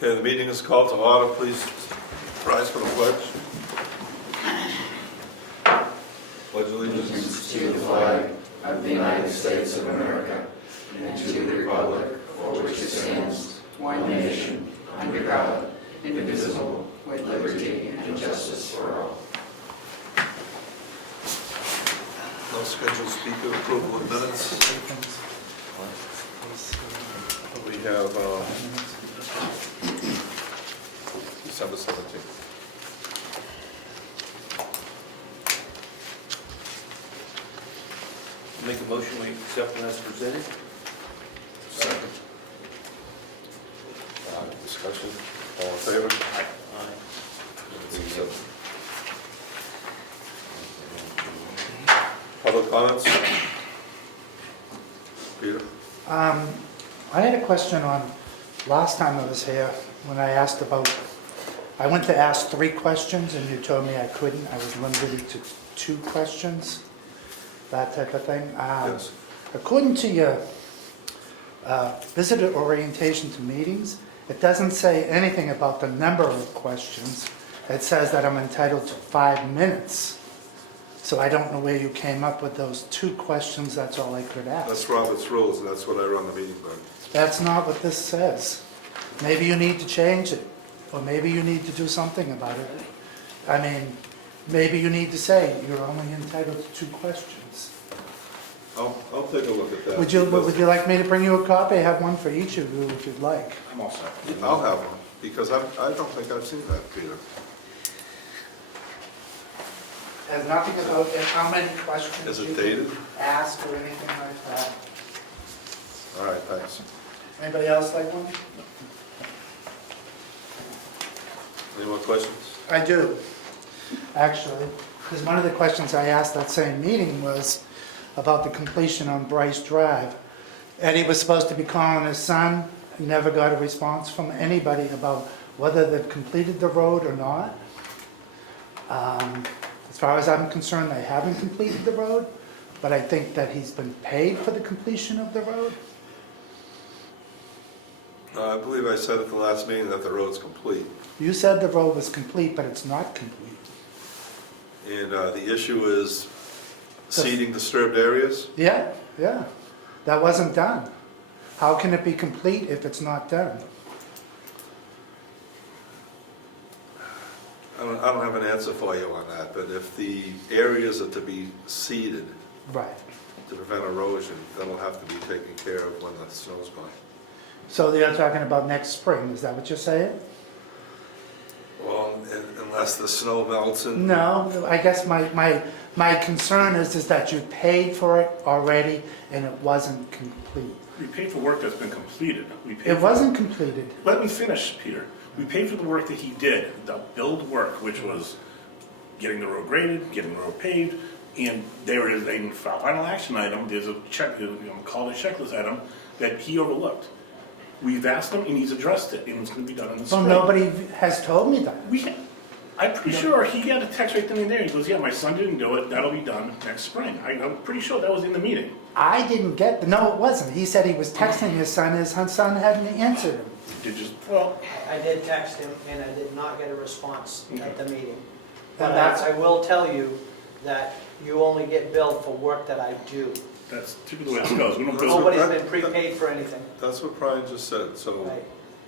Okay, the meeting is called to order. Please rise for the pledge. Pledge allegiance To the flag of the United States of America and to the republic for which it stands, one nation, under God, indivisible, with liberty and justice for all. No scheduled speaker, approval of minutes. We have December 17th. Make a motion, we accept them as presented. Second. Discussion, all in favor? Aye. Public comments? Peter? I had a question on, last time I was here, when I asked about, I went to ask 3 questions and you told me I couldn't. I was limited to 2 questions, that type of thing. Yes. According to your visitor orientation to meetings, it doesn't say anything about the number of questions. It says that I'm entitled to 5 minutes. So I don't know where you came up with those 2 questions, that's all I could ask. That's Robert's rules, and that's what I run the meeting by. That's not what this says. Maybe you need to change it, or maybe you need to do something about it. I mean, maybe you need to say you're only entitled to 2 questions. I'll take a look at that. Would you like me to bring you a copy? I have one for each of you if you'd like. I'm all set. I'll have one, because I don't think I've seen that, Peter. Has nothing about how many questions Is it you dated? can ask or anything like that. All right, thanks. Anybody else like one? Any more questions? I do, actually, because one of the questions I asked that same meeting was about the completion on Bryce Drive. Eddie was supposed to be calling his son, he never got a response from anybody about whether they've completed the road or not. As far as I'm concerned, they haven't completed the road, but I think that he's been paid for the completion of the road. I believe I said at the last meeting that the road's complete. You said the road was complete, but it's not complete. And the issue is seeding disturbed areas. Yeah, that wasn't done. How can it be complete if it's not done? I don't have an answer for you on that, but if the areas are to be seeded Right. to prevent erosion, that'll have to be taken care of when the snow's gone. So you're talking about next spring, is that what you're saying? Well, unless the snow melts and... No, I guess my concern is that you paid for it already and it wasn't complete. We paid for work that's been completed. It wasn't completed. Let me finish, Peter. We paid for the work that he did, the build work, which was getting the road graded, getting the road paved, and there is a final action item, there's a check, called a checklist item, that he overlooked. We've asked him and he's addressed it, and it's gonna be done in the Well, spring. nobody has told me that. I'm pretty sure he got a text right then and there, he goes, yeah, my son didn't do it, that'll be done next spring. I'm pretty sure that was in the meeting. I didn't get, no, it wasn't. He said he was texting his son hadn't answered him. Did you, well, I did text him, and I did not get a response at the meeting. And But that's- I will tell you that you only get billed for work that I do. that's typically the way it goes, we don't bill. Nobody's been prepaid for anything. That's what Brian just said, so Right.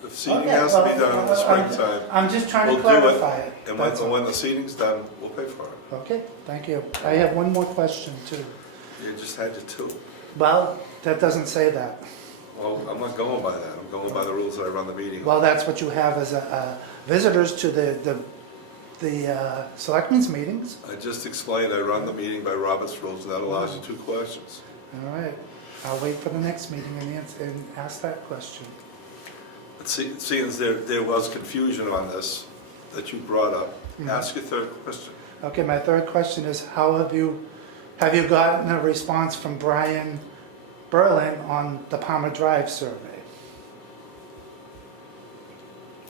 if seeding Okay, has to be well, done in the I'm- springtime, I'm just trying we'll to do it. clarify it. And That's all. when the seeding's done, we'll pay for it. Okay, thank you. I have one more question too. You just had your 2. Well, that doesn't say that. Well, I'm not going by that, I'm going by the rules that I run the meeting. Well, that's what you have as visitors to the selectmen's meetings. I just explained, I run the meeting by Robert's rules, and that allows you 2 questions. All right, I'll wait for the next meeting and ask that question. Seeing as there was confusion on this that you brought up, ask your 3rd question. Okay, my 3rd question is, how have you gotten a response from Brian Berlin on the Palmer Drive survey?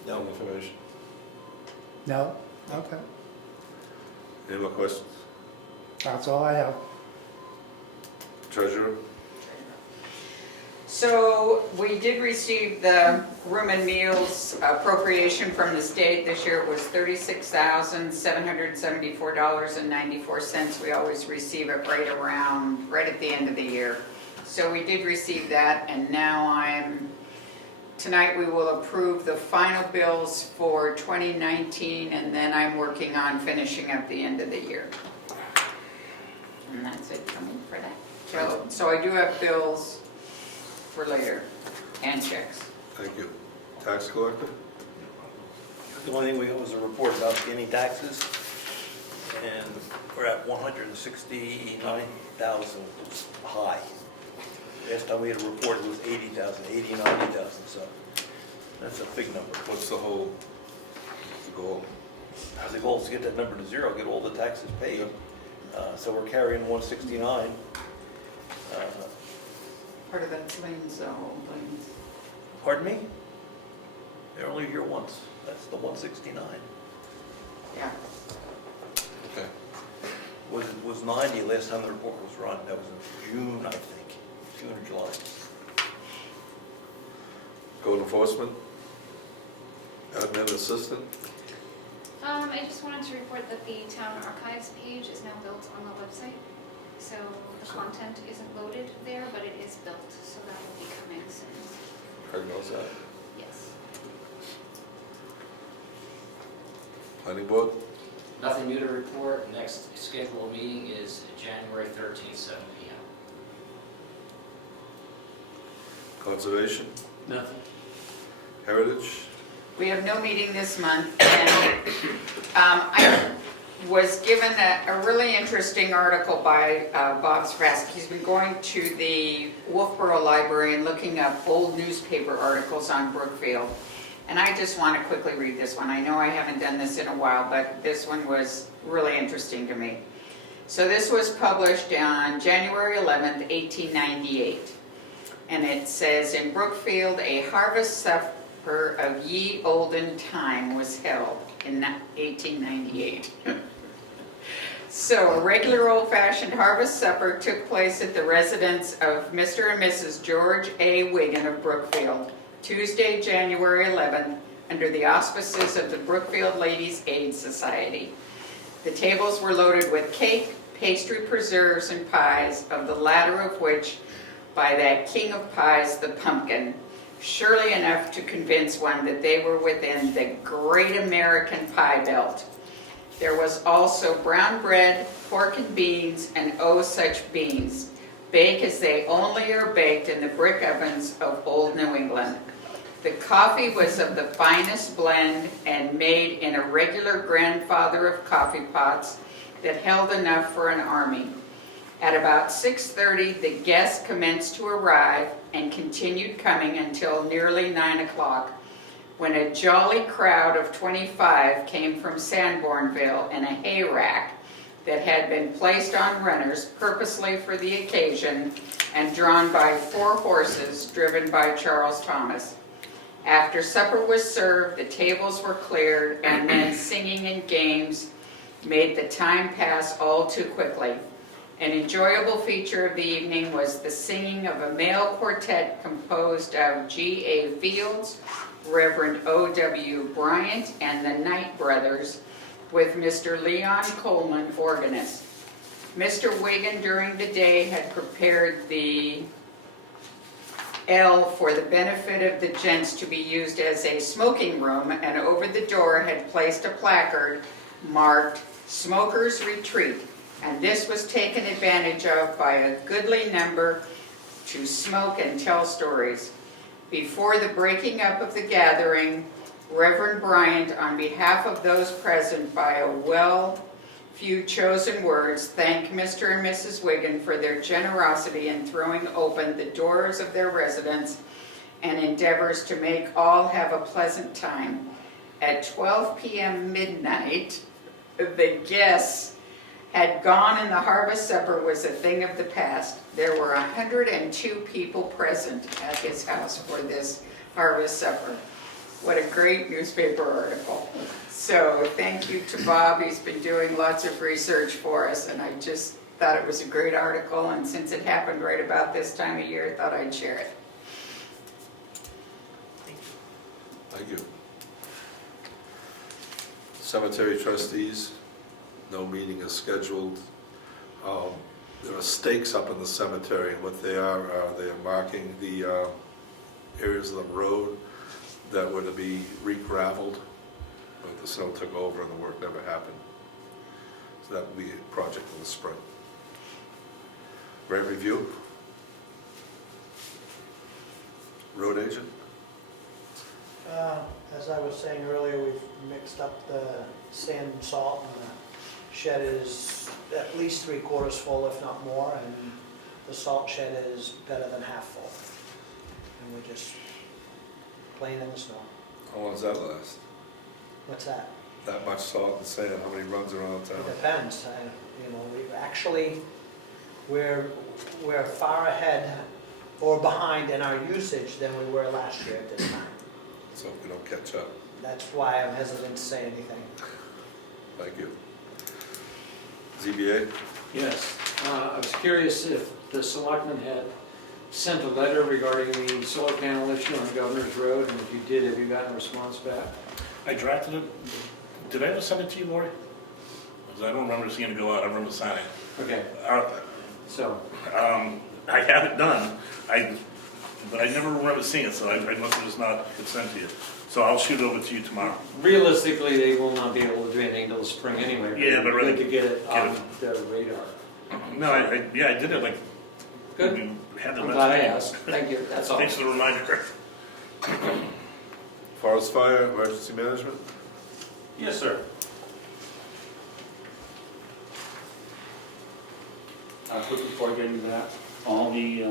No information. No? Okay, Any more questions? that's all I have. Treasurer? So we did receive the room and meals appropriation from the state. This year it was $36,774.94. We always receive it right at the end of the year. So we did receive that, and now tonight we will approve the final bills for 2019, and then I'm working on finishing up the end of the year. And that's it for me for that. So I do have bills for later and checks. Thank you. Tax collector? The only thing we got was a report about beginning taxes, and we're at 169,000 high. Last time we had a report, it was 80,000, 90,000, so that's a big number. What's the whole goal? The goal is to get that number to zero, get all the taxes paid. So we're carrying 169. Part of that's liens, old liens. Pardon me? They're only here once. That's the 169. Yeah. Okay. Was 90 last time the report was run. That was in June, I think. June or July. Code enforcement? Admin assistant? I just wanted to report that the town archives page is now built on the website. So the content isn't loaded there, but it is built, so that will be coming soon. Craig knows that. Yes. Planning board? Nothing new to report. Next scheduled meeting is January 13th, 7 p.m. Conservation? Nothing. Heritage? We have no meeting this month, and I was given a really interesting article by Bob Sprask. He's been going to the Wolfboro Library and looking up old newspaper articles on Brookfield. And I just want to quickly read this one. I know I haven't done this in a while, but this one was really interesting to me. So this was published on January 11th, 1898. And it says, in Brookfield, a harvest supper of ye olden time was held in 1898. So a regular old-fashioned harvest supper took place at the residence of Mr. and Mrs. George A. Wigan of Brookfield, Tuesday, January 11th, under the auspices of the Brookfield Ladies' Aid Society. The tables were loaded with cake, pastry, preserves, and pies, of the latter of which, by that king of pies, the pumpkin, surely enough to convince one that they were within the great American pie belt. There was also brown bread, pork and beans, and oh such beans, bake as they only are baked in the brick ovens of old New England. The coffee was of the finest blend and made in a regular grandfather of coffee pots that held enough for an army. At about 6:30, the guests commenced to arrive and continued coming until nearly 9 o'clock, when a jolly crowd of 25 came from Sanbornville in a hay rack that had been placed on runners purposely for the occasion and drawn by 4 horses driven by Charles Thomas. After supper was served, the tables were cleared, and then singing and games made the time pass all too quickly. An enjoyable feature of the evening was the singing of a male quartet composed of G.A. Fields, Reverend O.W. Bryant, and the Knight Brothers, with Mr. Leon Coleman, organist. Mr. Wigan during the day had prepared the L for the benefit of the gents to be used as a smoking room, and over the door had placed a placard marked "Smokers Retreat," and this was taken advantage of by a goodly number to smoke and tell stories. Before the breaking up of the gathering, Reverend Bryant, on behalf of those present, by a few chosen words, thanked Mr. and Mrs. Wigan for their generosity in throwing open the doors of their residence and endeavors to make all have a pleasant time. At 12 p.m. midnight, the guests had gone and the harvest supper was a thing of the past. There were 102 people present at his house for this harvest supper. What a great newspaper article. So thank you to Bob. He's been doing lots of research for us, and I just thought it was a great article, and since it happened right about this time of year, I thought I'd share it. Thank you. Cemetery trustees, no meeting is scheduled. There are stakes up in the cemetery, and what they are marking the areas of the road that were to be re-gravelled, but the snow took over and the work never happened. So that will be a project in the spring. Rate review? Road agent? As I was saying earlier, we've mixed up the sand and salt, and the shed is at least 3/4 full, if not more, and the salt shed is better than half full. And we're just playing in the snow. How long does that last? What's that? That much salt and sand, how many runs around town? It depends. We're far ahead or behind in our usage than we were last year at this time. So if we don't catch up. That's why I'm hesitant to say anything. Thank you. ZBA? Yes, I was curious if the selectmen had sent a letter regarding the solar panel issue on Governor's Road, and if you did, have you gotten a response back? I drafted it. Did I ever send it to you, Lori? 'Cause I don't remember seeing it go out. I remember signing it. Okay, Uh, so, I have it done, but I never remember seeing it, so I must have just not hit send to you. So I'll shoot it over to you tomorrow. realistically, they will not be able to do anything until the spring anyway. Yeah, but Good to get it get off the radar. No, I did it like. Good. we had the I'm last glad I meeting. asked. Thank you, that's all. Thanks for the reminder. Forest fire, emergency management? Yes, sir. Quick before I get into that, all the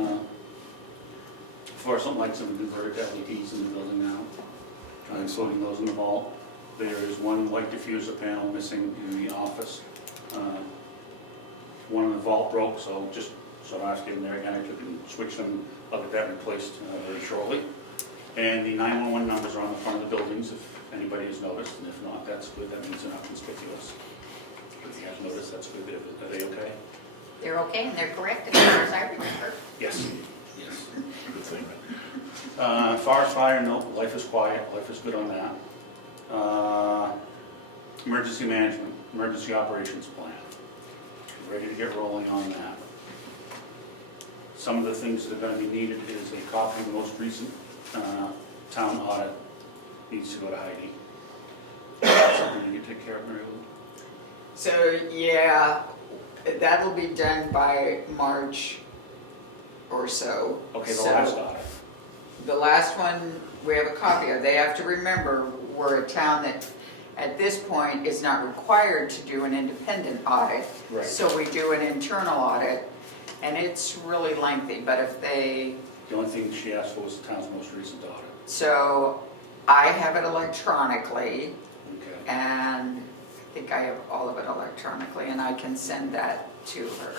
fluorescent lights have been converted to LEDs in the building now, including those in the vault. There is one light diffuser panel missing in the office. One in the vault broke, so just so I was getting there again, I could switch them, I'll get that replaced very shortly. And the 911 numbers are on the front of the buildings, if anybody has noticed, and if not, that's good, that means they're not conspicuous. If you have noticed, that's good. Are they okay? They're okay and they're correct as far as I remember. Yes. Yes. Good thing. Forest fire, no, life is quiet, life is good on that. Emergency management, emergency operations plan, ready to get rolling on that. Some of the things that are going to be needed is a copy of the most recent town audit, needs to go to Heidi. Something you can take care of, Mary Lou? So, yeah, that'll be done by March or so. Okay, the So, last audit. the last one, we have a copy of. They have to remember, we're a town that, at this point, is not required to do an independent audit. Right. So we do an internal audit, and it's really lengthy, but if they, The only thing she asked for was the town's most recent audit. so I have it electronically, Okay. and I think I have all of it electronically, and I can send that to her.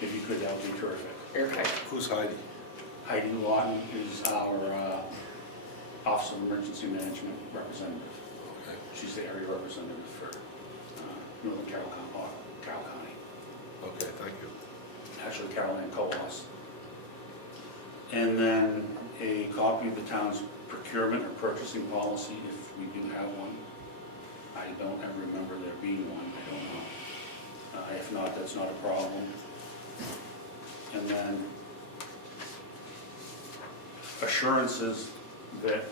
If you could, that would be terrific. Okay. Who's Heidi? Heidi Lawton is our Office of Emergency Management representative. Okay. She's the area representative for Northern Carroll County. Okay, thank you. Actually, Carroll and Coas. And then a copy of the town's procurement or purchasing policy, if we do have one. I don't ever remember there being one, I don't know. If not, that's not a problem. And then assurances that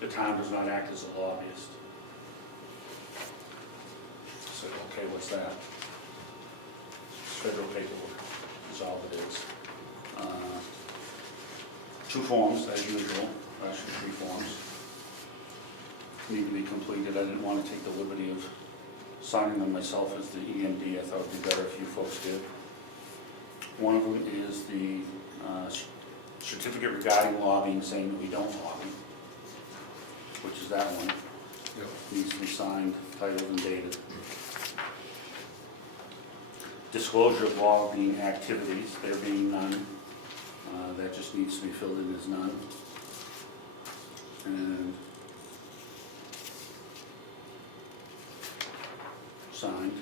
the town does not act as a lobbyist. So, okay, what's that? Federal paperwork is all it is. 2 forms, as usual, actually 3 forms, need to be completed. I didn't want to take the liberty of signing them myself as the EMD. I thought it would be better if you folks did. One of them is the certificate regarding lobbying, saying that we don't lobby, which is that one. Yep. Needs to be signed, titled and dated. Disclosure of lobbying activities, there being none. That just needs to be filled in as none. And signed.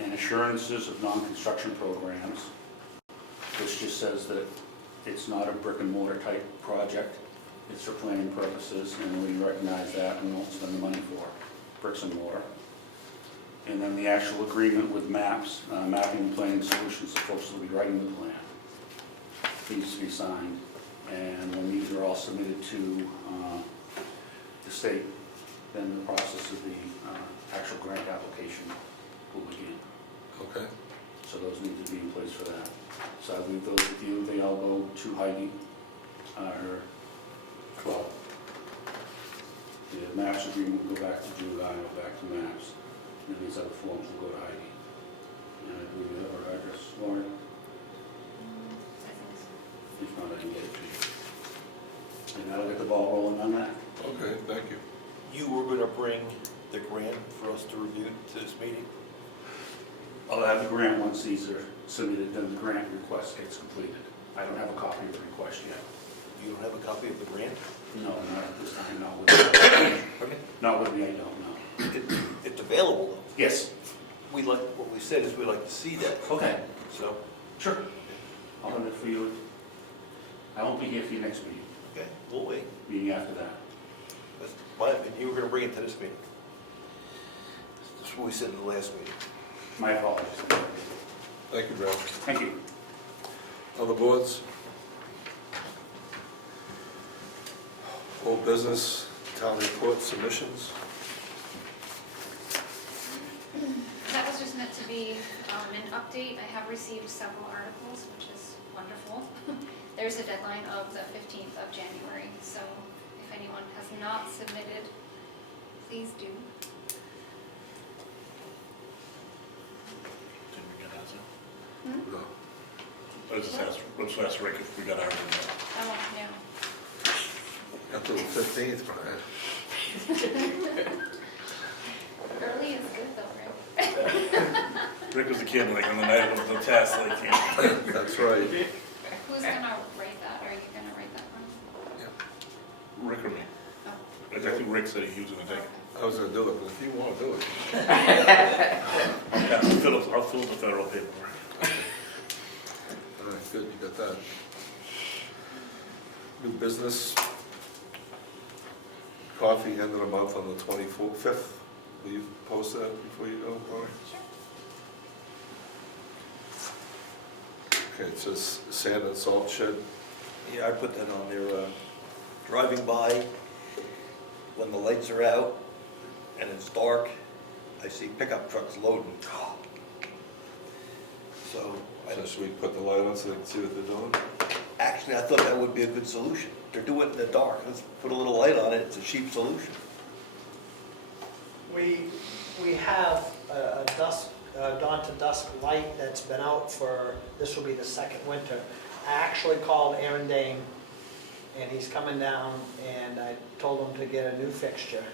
And assurances of non-construction programs, which just says that it's not a brick and mortar type project, It's for planning purposes, and we recognize that and won't spend the money for bricks and mortar. And then the actual agreement with maps, mapping and planning solutions, the folks will be writing the plan, needs to be signed. And when these are all submitted to the state, then the process of the actual grant application will begin. Okay. So those need to be in place for that. So I leave those with you, they all go to Heidi, or, well, the maps agreement will go back to July, go back to maps, and then these other forms will go to Heidi. And I believe we have our address, Lauren, I think so. if not, I can get it to you. And that'll get the ball rolling on that. Okay, thank you. You were gonna bring the grant for us to review to this meeting? I'll have the grant once these are submitted, then the grant request gets completed. I don't have a copy of the request yet. You don't have a copy of the grant? No, not at this time, not with me. Okay. Not with me, I don't know. It's available though. Yes. We like, what we said is we'd like to see that. Okay. So, Sure. I'll have it for you. I won't be here for your next meeting, okay, we'll wait. meeting after that. That's my opinion, you were gonna bring it to this meeting. That's what we said in the last meeting. My apologies. Thank you, Brad. Thank you. Other boards? Old business, town report submissions? That was just meant to be an update. I have received several articles, which is wonderful. There's a deadline of the 15th of January, so if anyone has not submitted, please do. Did we get ours Hmm? No. in? Let's just ask Rick if we got ours in there. Oh, yeah. Got to the 15th, Brian. Early is good though, right? Rick was the kid, like, on the night of the test, like, yeah. That's right. Who's gonna write that? Are you gonna write that one? Rick or me. Oh. I think Rick said he was gonna take it. I was gonna do it, but if you wanna do it. Yeah, I'll fill the federal paperwork. All right, good, you got that. New business. Coffee end of the month on the 25th. Will you post that before you go, Laurie? Okay, it says sand and salt shed. Yeah, I put that on there, driving by, when the lights are out and it's dark, I see pickup trucks loading. So, So should we put the light on so they can see what they're doing? actually, I thought that would be a good solution. They're doing it in the dark, let's put a little light on it, it's a cheap solution. We have a dusk, dawn to dusk light that's been out for, this will be the second winter. I actually called Aaron Dane, and he's coming down, and I told him to get a new fixture,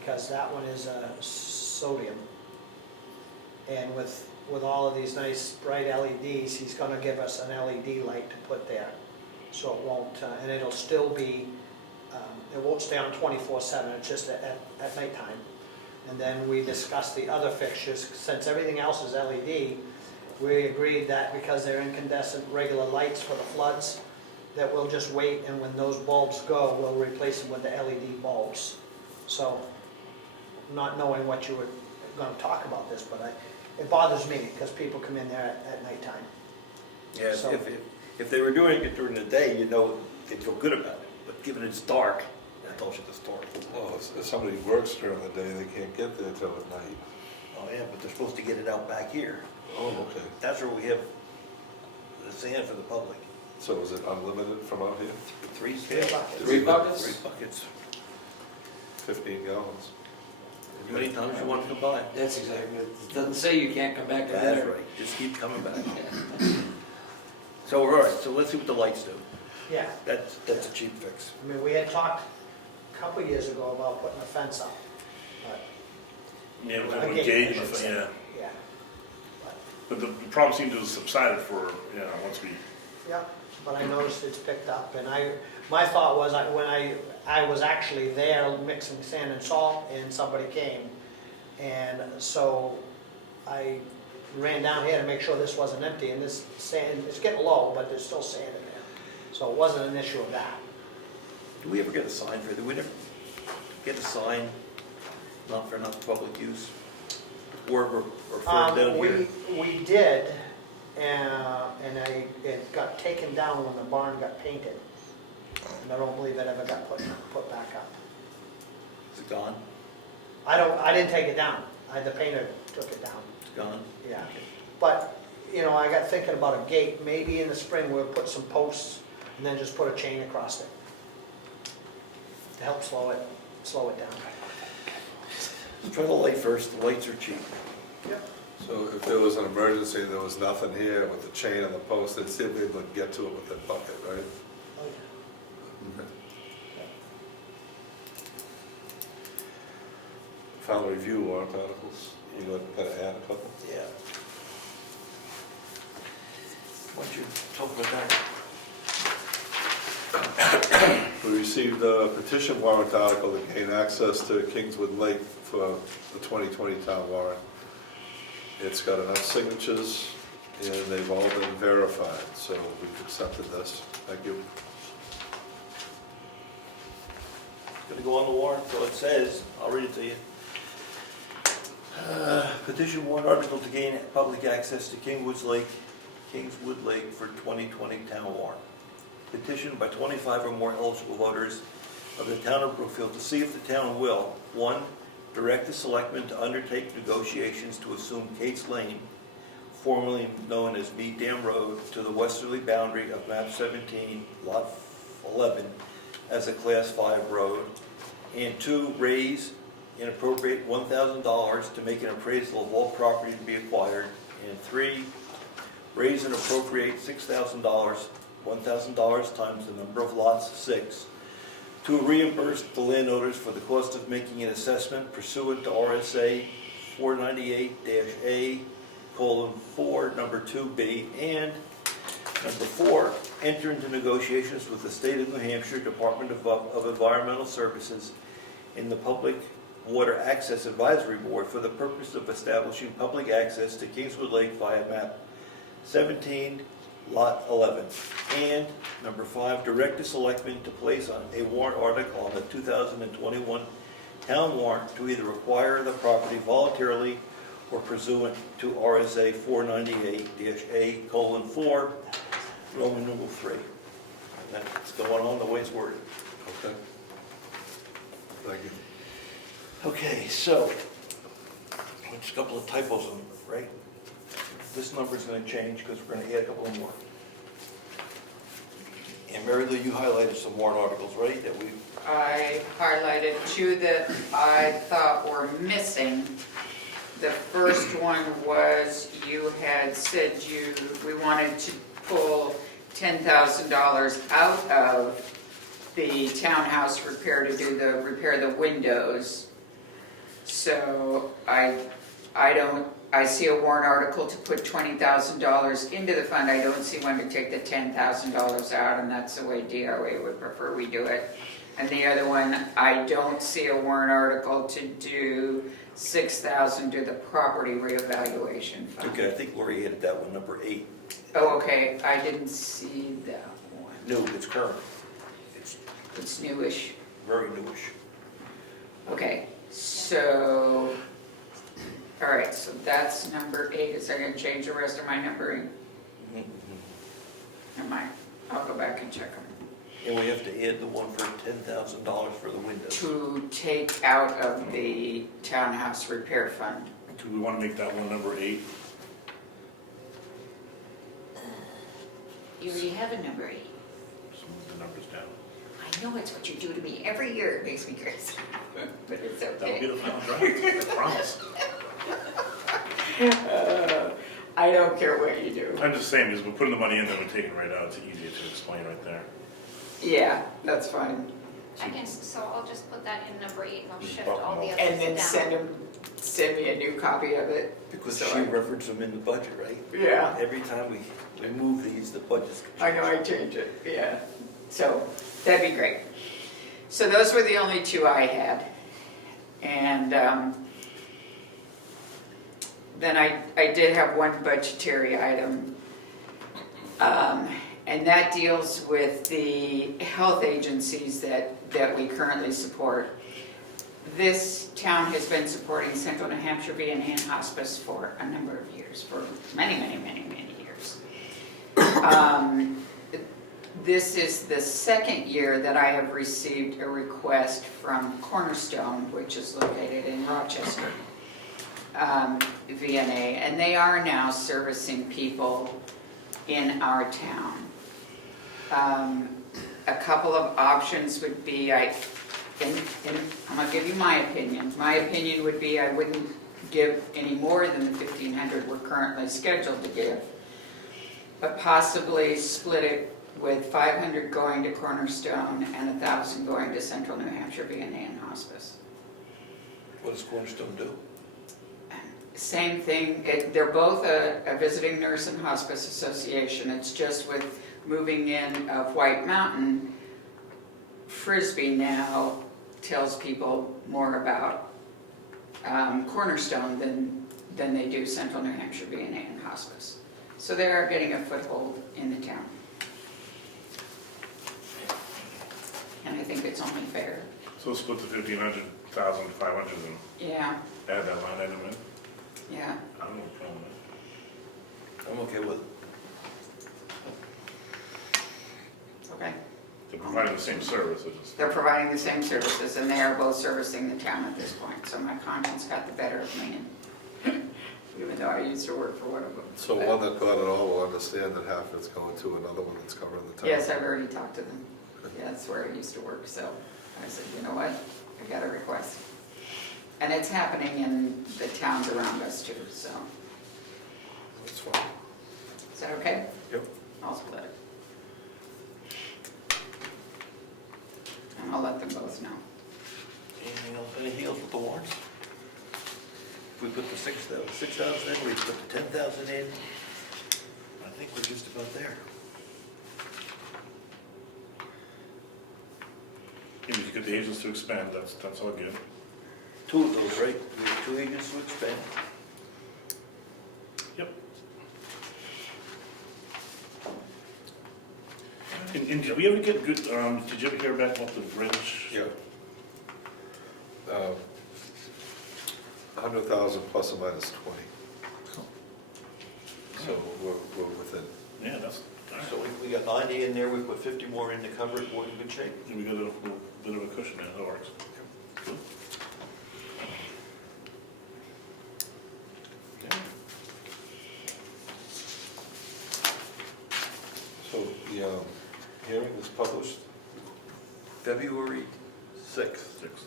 because that one is sodium. And with all of these nice bright LEDs, he's gonna give us an LED light to put there. So it won't, and it'll still be, it won't stay on 24/7, it's just at nighttime. And then we discussed the other fixtures, since everything else is LED, we agreed that because they're incandescent regular lights for the floods, that we'll just wait, and when those bulbs go, we'll replace them with the LED bulbs. So, not knowing what you were gonna talk about this, but it bothers me, because people come in there at nighttime. Yeah, So- if they were doing it during the day, you know, they'd feel good about it, but given it's dark, that tells you it's dark. Well, if somebody works during the day, they can't get there till at night. Oh, yeah, but they're supposed to get it out back here. Oh, okay. That's where we have the sand for the public. So is it unlimited from out here? Three buckets. Three buckets? 3 buckets. 15 gallons. As many times you want to come by. That's exactly it. It doesn't say you can't come back to That's dinner. right, just keep coming back. So, all right, so let's see what the lights do. Yeah, That's a cheap fix. I mean, we had talked a couple of years ago about putting a fence up, but, Yeah, with A the gate, gate, I should say. yeah. yeah. But the problem seemed to have subsided for, you know, once we, Yeah, but I noticed it's picked up, and my thought was, when I was actually there mixing sand and salt, and somebody came, and so I ran down here to make sure this wasn't empty, and this sand, it's getting low, but there's still sand in there. So it wasn't an issue of that. Do we ever get a sign for it? Did we never get a sign, not for public use? Or further down here? We did, and it got taken down when the barn got painted. And I don't believe it ever got put back up. Is it gone? I didn't take it down. The painter took it down, It's gone? yeah. But, I got thinking about a gate. Maybe in the spring we'll put some posts and then just put a chain across it to help slow it down. Let's try the light first. The lights are cheap. Yep. So if there was an emergency and there was nothing here with the chain and the post, they'd see if they would get to it with that bucket, right? Oh, yeah. Okay. Final review warrant articles, you gotta add a couple? Yeah. Why don't you talk about that? We received a petition warrant article to gain access to Kingswood Lake for the 2020 town warrant. It's got enough signatures and they've all been verified, so we've accepted this. Thank you. It's gonna go on the warrant, so it says, I'll read it to you. Petition warrant article to gain public access to Kingswood Lake for 2020 town warrant. Petition by 25 or more eligible voters of the town of Brookfield to see if the town will, 1, direct the selectmen to undertake negotiations to assume Kate's Lane, formerly known as Mead Dam Road, to the westerly boundary of map 17, lot 11, as a class 5 road, and 2, raise and appropriate $1,000 to make an appraisal of all property to be acquired, and 3, raise and appropriate $6,000, $1,000 times the number of lots, 6, to reimburse the landowners for the cost of making an assessment pursuant to RSA 498-A:4, number 2B, and number 4, enter into negotiations with the State of New Hampshire Department of Environmental Services in the Public Water Access Advisory Board for the purpose of establishing public access to Kingswood Lake via map 17, lot 11. And number 5, direct the selectmen to place on a warrant article on the 2021 town warrant to either acquire the property voluntarily or pursuant to RSA 498-A:4, Roman numeral 3. And that's going on the way it's worded. Okay. Thank you. Okay, so, just a couple of typos on it, right? This number's gonna change because we're gonna add a couple more. And Mary Lou, you highlighted some warrant articles, right, that we, I highlighted 2 that I thought were missing. The first one was you had said we wanted to pull $10,000 out of the townhouse repair to repair the windows. So I see a warrant article to put $20,000 into the fund. I don't see one to take the $10,000 out, and that's the way DOA would prefer we do it. And the other one, I don't see a warrant article to do $6,000 to the property reevaluation fund. okay, I think Lori added that one, number 8. Oh, okay, I didn't see that one. No, it's current. It's It's newish. very newish. Okay, so, all right, so that's number 8. Is that gonna change the rest of my numbering? Never mind, I'll go back and check them. And we have to add the one for $10,000 for the windows. To take out of the townhouse repair fund. Do we want to make that one number 8? You already have a number 8. So move the numbers down. I know it's what you do to me every year, it makes me crazy, but it's That'll be okay. the final draft, I promise. I don't care what you do. I'm just saying, because we're putting the money in, then we're taking it right out, it's easier to explain right there. Yeah, that's fine. So I'll just put that in number 8 and I'll Just shift bump all them the all. others And then down. send me a new copy of it. Because So she referenced them in the budget, right? Yeah, Every time we move these, the budget's. I know I changed it, yeah. So, that'd be great. So those were the only 2 I had. And then I did have one budgetary item. And that deals with the health agencies that we currently support. This town has been supporting Central New Hampshire VNA and Hospice for a number of years, for many, many, many, many years. This is the second year that I have received a request from Cornerstone, which is located in Rochester, VNA, and they are now servicing people in our town. A couple of options would be, and I'm gonna give you my opinion. My opinion would be I wouldn't give any more than the 1,500 we're currently scheduled to give, but possibly split it with 500 going to Cornerstone and 1,000 going to Central New Hampshire VNA and Hospice. What does Cornerstone do? Same thing, they're both a visiting nurse and hospice association. It's just with moving in of White Mountain, Frisbee now tells people more about Cornerstone than they do Central New Hampshire VNA and Hospice. So they are getting a foothold in the town. And I think it's only fair. So split the 1,500, 1,500 and Yeah, add that line item in. yeah. I don't have a problem with it. I'm okay with it. Okay. They're providing the same service, it's just. They're providing the same services, and they are both servicing the town at this point, so my conscience got the better of me, even though I used to work for one of them. So one that got it all will understand that half it's going to another one that's covering the town. Yes, I've already talked to them. Yeah, that's where I used to work, so I said, you know what, I got a request. And it's happening in the towns around us too, so, That's fine. is that okay? Yep. I'll split it. And I'll let them both know. Anything else with the warrants? If we put the 6,000 in, we put the 10,000 in, I think we're just about there. If you get the agents to expand, that's all good. Two of those, right? We have 2 agents to expand. Yep. And did we ever get good, did you ever hear back about the bridge? Yeah. 100,000 plus or minus 20. So we're within. Yeah, that's, all right. So we got 90 in there, we put 50 more in to cover it, we're in good shape. We got a little bit of a cushion there, that works. Good. Yeah. So the hearing is published. February 6th. 6.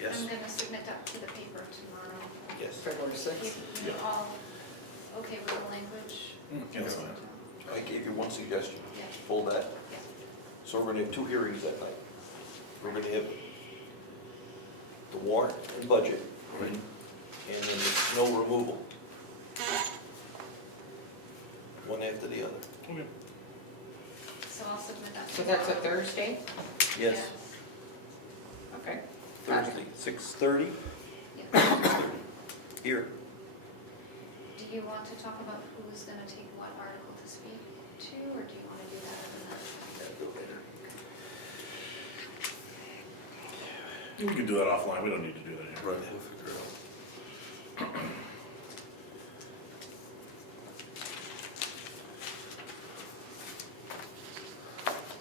Yes. I'm gonna submit that to the paper tomorrow. Yes. February 6th? You Yeah. all okay with the language? Yeah, that's fine. I gave you one suggestion, Yeah. pull that. Yeah. So we're gonna have 2 hearings that night. We're gonna have the warrant and budget, and then the snow removal. One after the other. Okay. So I'll submit that. So that's a tomorrow. Thursday? Yes, Okay. Got it. Thursday, 6:30 Yeah. here. Do you want to talk about who's gonna take what article to speak to, or do you wanna do that at the next? We can do that offline, we don't need to do that here. Right, we'll figure it out.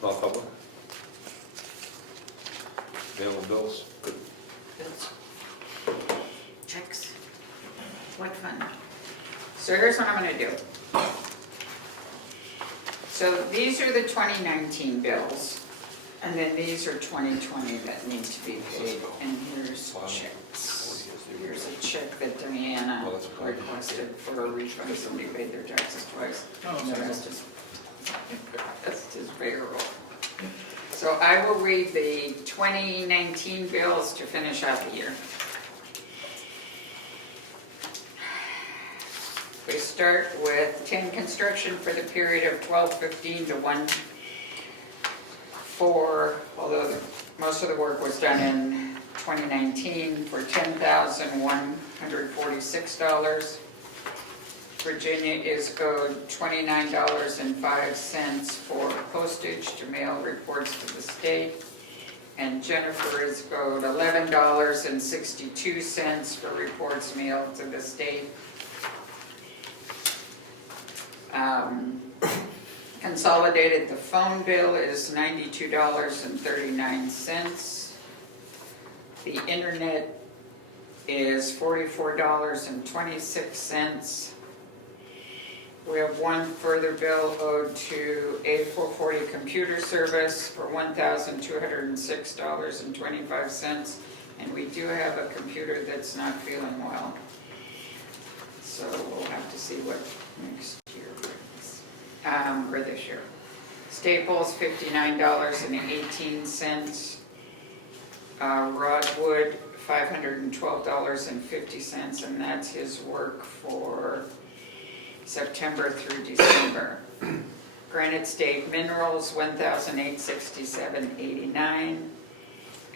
Not public? Mail and bills? Good. Bills. Checks. What fun. So here's what I'm gonna do. So these are the 2019 bills, and then these are 2020 that need to be paid, and here's checks. Here's a check that Diana requested for a refund, somebody paid their taxes twice. And the rest is payroll. So I will read the 2019 bills to finish out the year. We start with 10 construction for the period of 12/15 to 1/4, although most of the work was done in 2019 for $10,146. Virginia is owed $29.05 for postage to mail reports to the state. And Jennifer is owed $11.62 for reports mailed to the state. Consolidated, the phone bill is $92.39. The internet is $44.26. We have one further bill owed to A440 Computer Service for $1,206.25. And we do have a computer that's not feeling well. So we'll have to see what next year brings, or this year. Staples, $59.18. Rodwood, $512.50, and that's his work for September through December. Granite State Minerals, $1,867.89.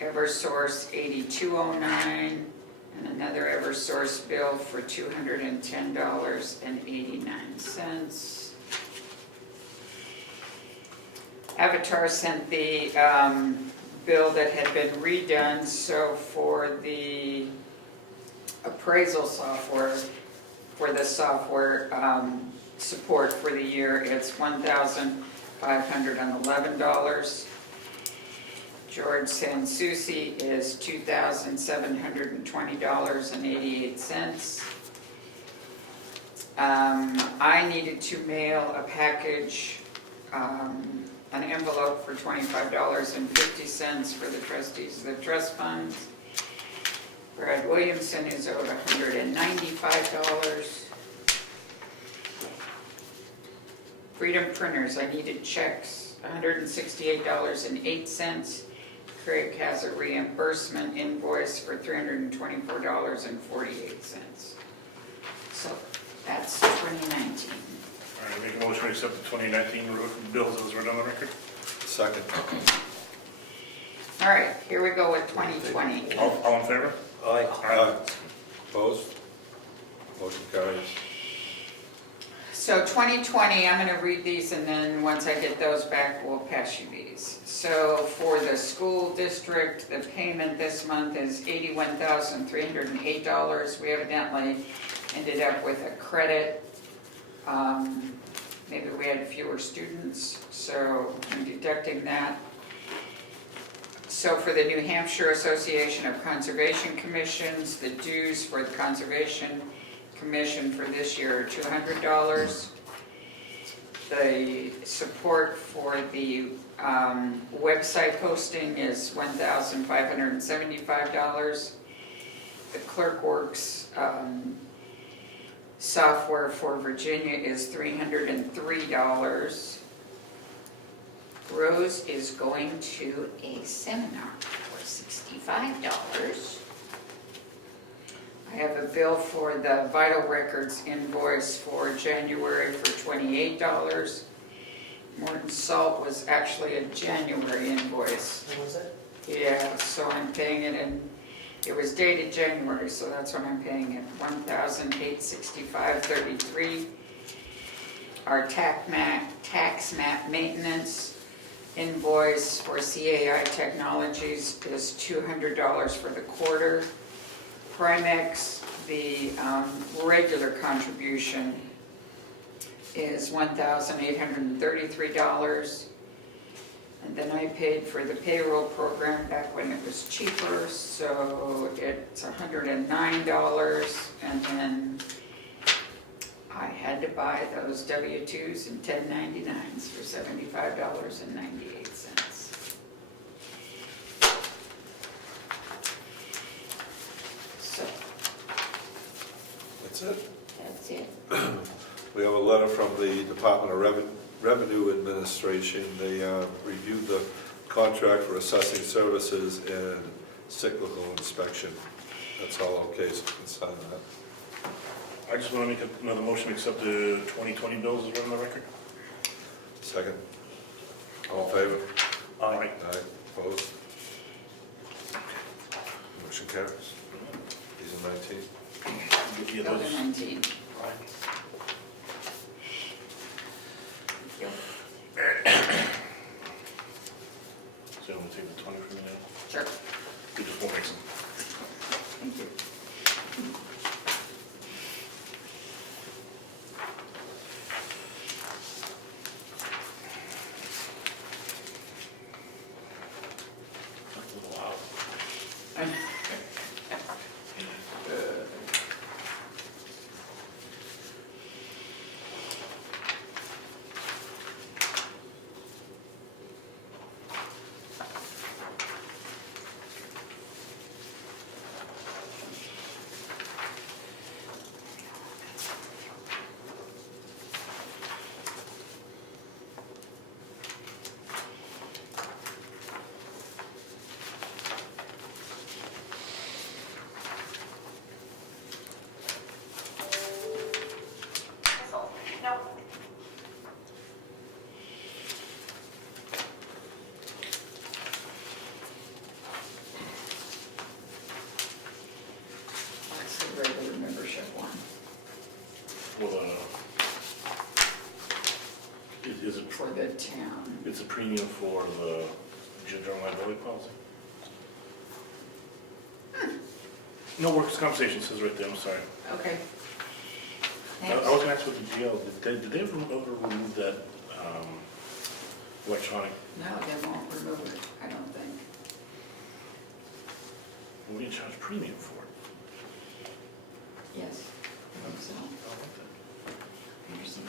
Eversource, $82.09. And another Eversource bill for $210.89. Avatar sent the bill that had been redone, so for the appraisal software, for the software support for the year, it's $1,511. George Sansucci is $2,720.88. I needed to mail a package, an envelope for $25.50 for the trustees of the trust funds. Brad Williamson is owed $195. Freedom Printers, I needed checks, $168.08. Craig has a reimbursement invoice for $324.48. So that's 2019. All right, make a motion to accept the 2019 bills as written on the record. Second. All right, here we go with 2020. All in favor? Aye. Aye. Opposed? Motion carries. So 2020, I'm going to read these, and then once I get those back, we'll pass you these. So for the school district, the payment this month is $81,308. We evidently ended up with a credit. Maybe we had fewer students, so I'm deducting that. So for the New Hampshire Association of Conservation Commissions, the dues for the Conservation Commission for this year are $200. The support for the website hosting is $1,575. The Clerkworks software for Virginia is $303. Rose is going to a seminar for $65. I have a bill for the Vital Records invoice for January for $28. Morton Salt was actually a January invoice. What was it? Yeah, so I'm paying it in, it was dated January, so that's when I'm paying it, $1,865.33. Our tax map maintenance invoice for CAI Technologies is $200 for the quarter. Primex, the regular contribution is $1,833. And then I paid for the payroll program back when it was cheaper, so it's $109. And then I had to buy those W-2s and 1099s for $75.98. So That's it. that's it. We have a letter from the Department of Revenue Administration. They reviewed the contract for assessing services and cyclical inspection. That's all okay, so you can sign that. I just want to make another motion to accept the 2020 bills as written on the record. Second. All in favor? Aye. Aye. Opposed? Motion carries. These are 19. Yeah, Go to those- 19. Sure, We just won't make some. thank you. That's a little loud. That's the regular membership one. Well, is it, For the town. it's a premium for the general liability policy? No, workers' compensation says right there, I'm sorry. Okay. I was gonna ask with the GL, did they ever remove that electronic, No, they won't remove it, I don't think. we didn't charge premium for it? Yes, I think so. I don't think that. Here's some.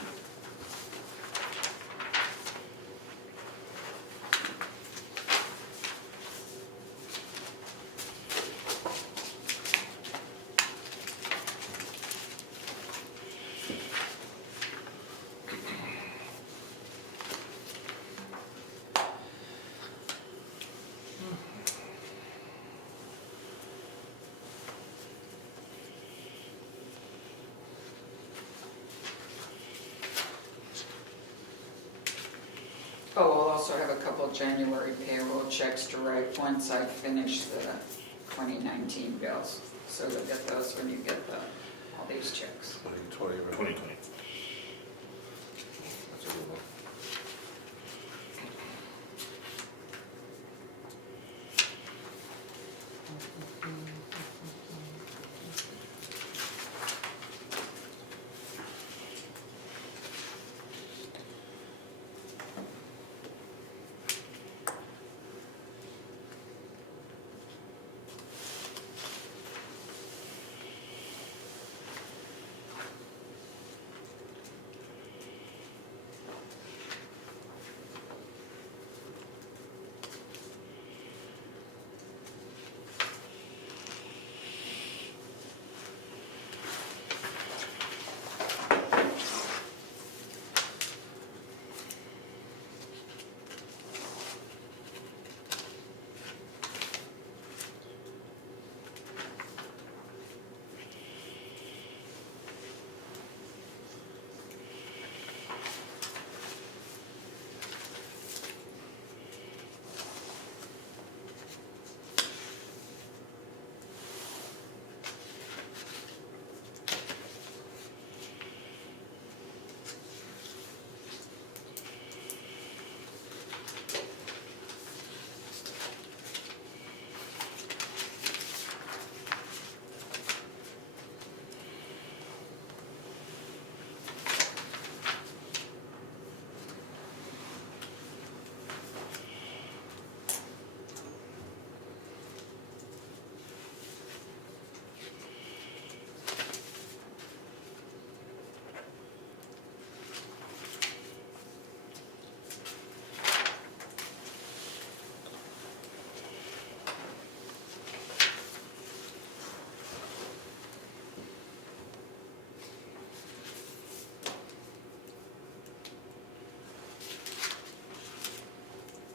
Oh, I'll also have a couple January payroll checks to write once I finish the 2019 bills. So you'll get those when you get all these checks. 2020, right? 2020. That's a good one.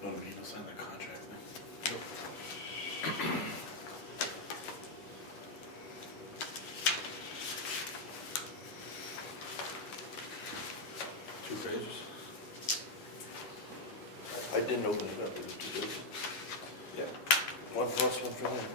Oh, we need to sign the contract then. Two pages? I didn't open it up, did you? Yeah. One for us, one for them.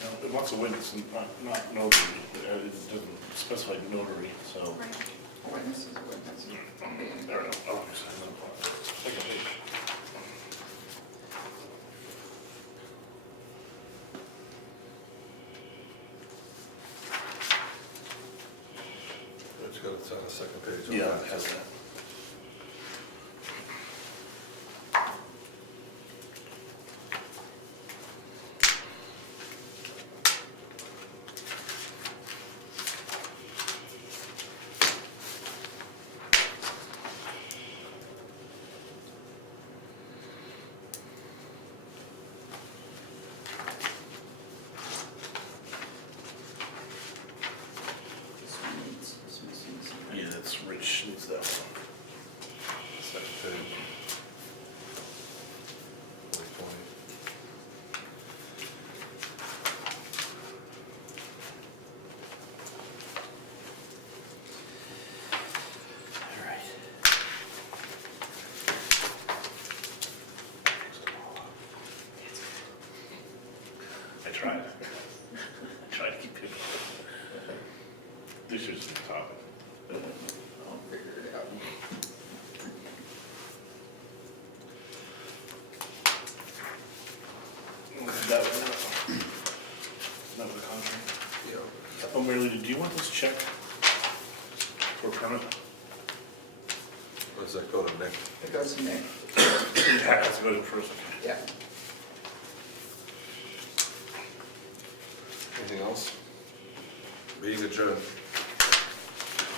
Now, it wants a witness, and not notary, it doesn't specify notary, so. Right. Witness is a witness. There we go. Oh, second page. It's got, it's on the second page. Yeah, it has that. This one needs, is missing something. Yeah, that's Rich, needs that one. Second page. 2020. All right. I tried. I tried to keep people. This is the topic. I'll figure it out. That was the contract. Yeah. Oh, Mary Lou, do you want this check for permit? Or does that go to Nick? It goes to Nick. It has to go to first. Yeah. Anything else? Meeting adjourned.